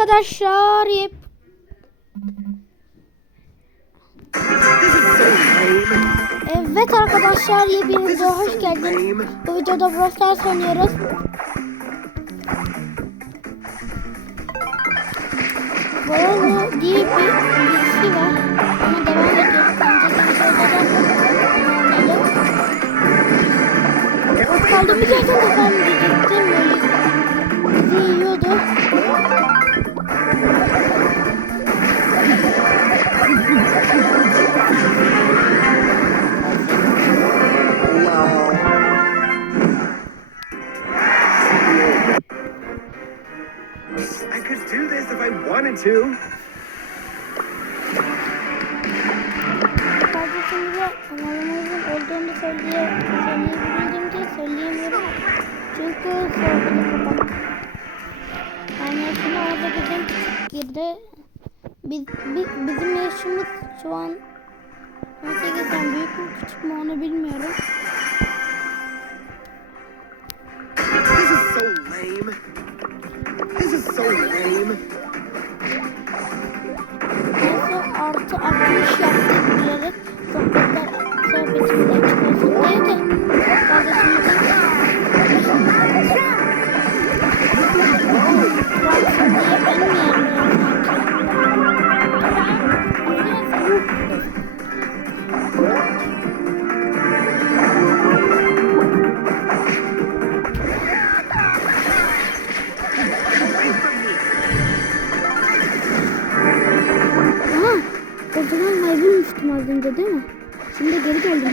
arkadaşlar. Yep. Evet arkadaşlar yepyeni videoya hoş geldiniz. Bu videoda Brawl Stars oynuyoruz. Boyalı diye bir birisi var. Ama devam ediyoruz. Önceki videoda Kaldığımız yerden devam I could do this if I wanted to. Kardeşimize kanalımızın olduğunu söyleye, söyleyebildim de söyleyemiyorum. Çünkü sorgulu kapak. Yani şimdi orada bizim girdi. Biz, bi- bizim yaşımız şu an 18'den büyük mü küçük mü onu bilmiyorum. This is so lame. So lame. Neyse artı 60 yaptık bilerek sohbetler sohbetimizden çıkıyorsun diye de kardeşimize o zaman maymunmuştum az önce değil mi? Şimdi geri geldim.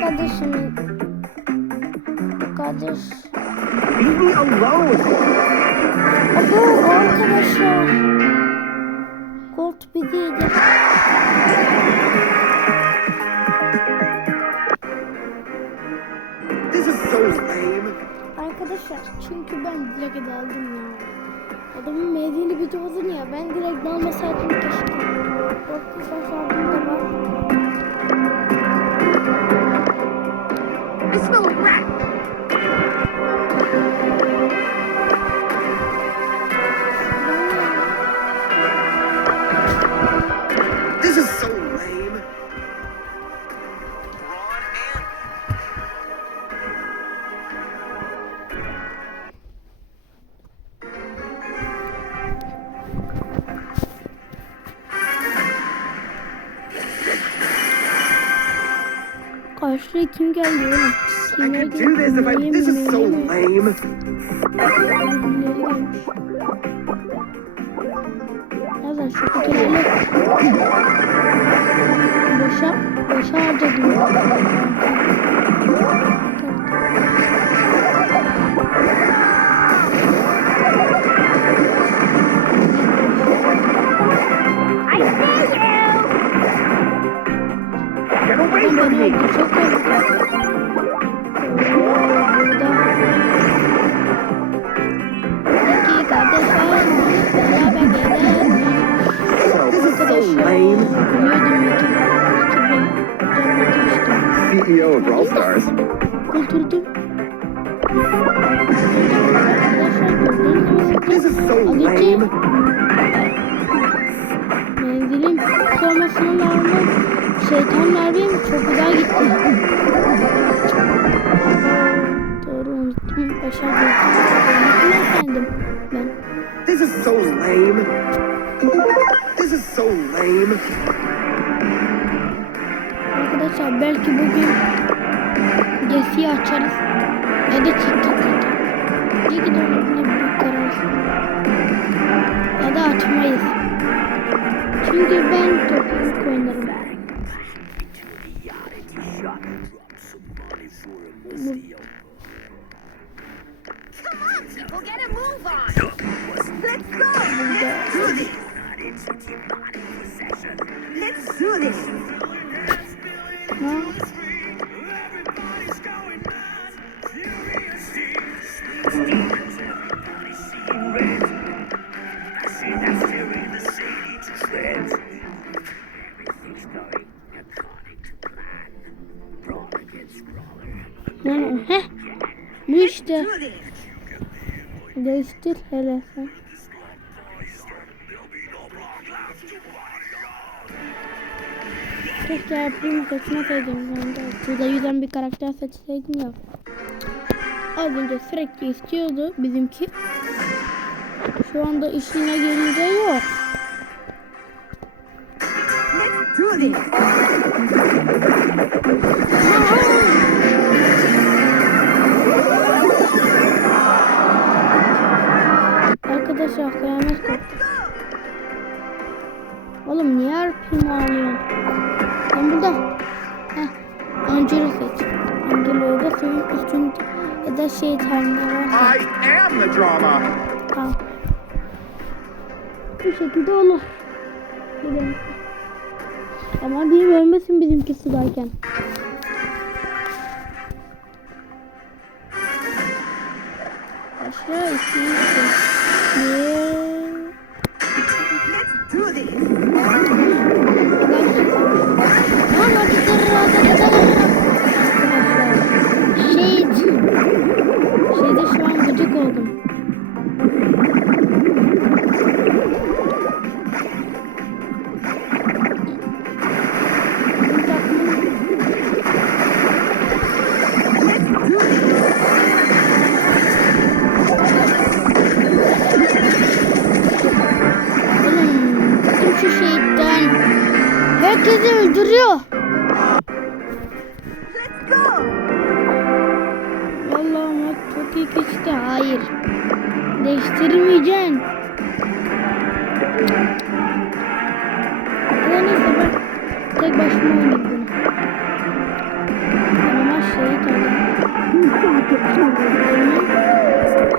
Kardeşimin kardeş. Leave me alone. Abo arkadaşlar. Colt bizi yedi. Arkadaşlar çünkü ben direkt aldım ya. Adamın mevzini bir olsun ya. Ben direkt almasaydım keşke. Korku başardım da var. Karşıya kim geldi oğlum? I. geldi? This is so lame. Nereden şu kutuları boşa boşa harcadım. CEO of Brawl Stars. This is so lame. menzilim sormasına rağmen şeytan mermim çok güzel gitti. Doğru unuttum. Başardım. Unuttum efendim ben. This is so lame. İs so lame. Arkadaşlar belki bugün Jesse'yi açarız. Ya da TikTok atarız. İyi ki de öyle bir. Ya da açmayız. Çünkü ben topuk oynarım. Come on, people, get a move on. Let's go. Let's do this. Let's do this. Heh. Bu iş işte. Değiştir hele sen. Keşke yapayım seçmeseydim. Ben de Şurada yüzen bir karakter seçseydim ya. Az önce sürekli istiyordu bizimki. Şu anda işine gelince yok. Let's do this. Drama. Bu şekilde olur. Gidelim. Ama diyeyim ölmesin bizimki sudayken. Aşağı iki, üç, tek başıma bunu. Ben ama şehit olayım.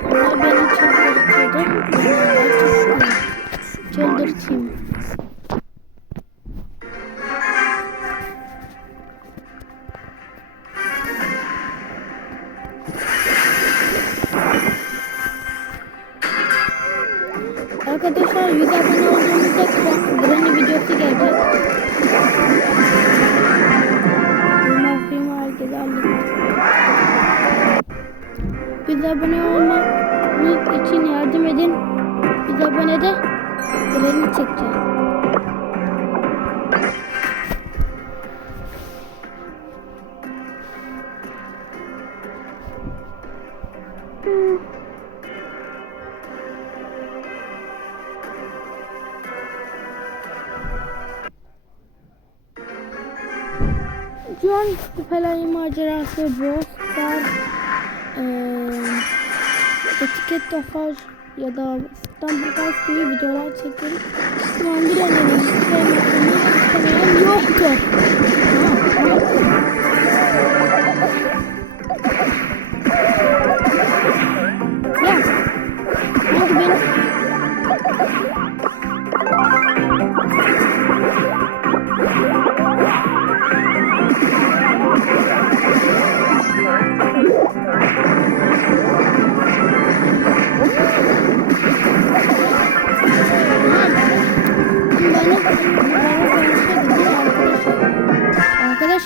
Onlar beni çıldırtıyordu. Çıldırtayım. Arkadaşlar 100 abone olduğumuzda Gran- Granny videosu gelecek. 100 abone olmamız için yardım edin. 100 abonede Granny çekeceğiz. An Şüpheli Macerası Brawl eee Etiket Tofaş ya da İstanbul Guys gibi videolar çekelim. Şu an bir sevmesini istemeyen yoktur. Ya,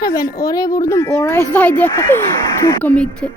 Arkadaşlar ben oraya vurdum. Oraya saydı. Çok komikti.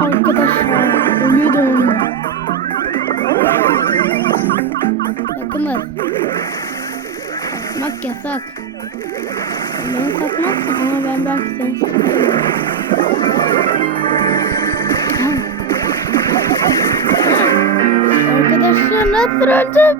Arkadaşlar ölüyordum. Bakımız. Satmak yasak. Beni satmazsın ama ben belki seni satarım. Arkadaşlar nasıl öldüm?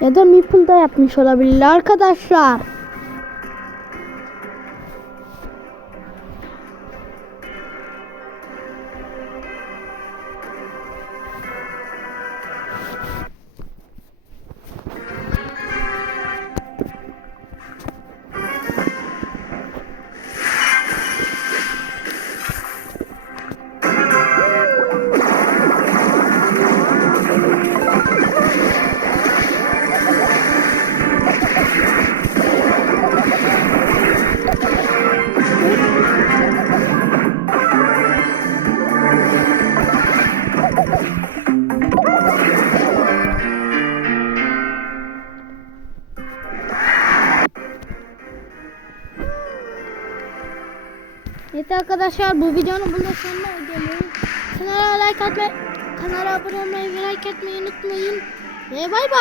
Ya da Meeple da yapmış olabilir arkadaşlar. Arkadaşlar bu videonun burada sonuna gelelim. Kanala like atmayı, kanala abone olmayı ve like etmeyi unutmayın. Ve bay bay.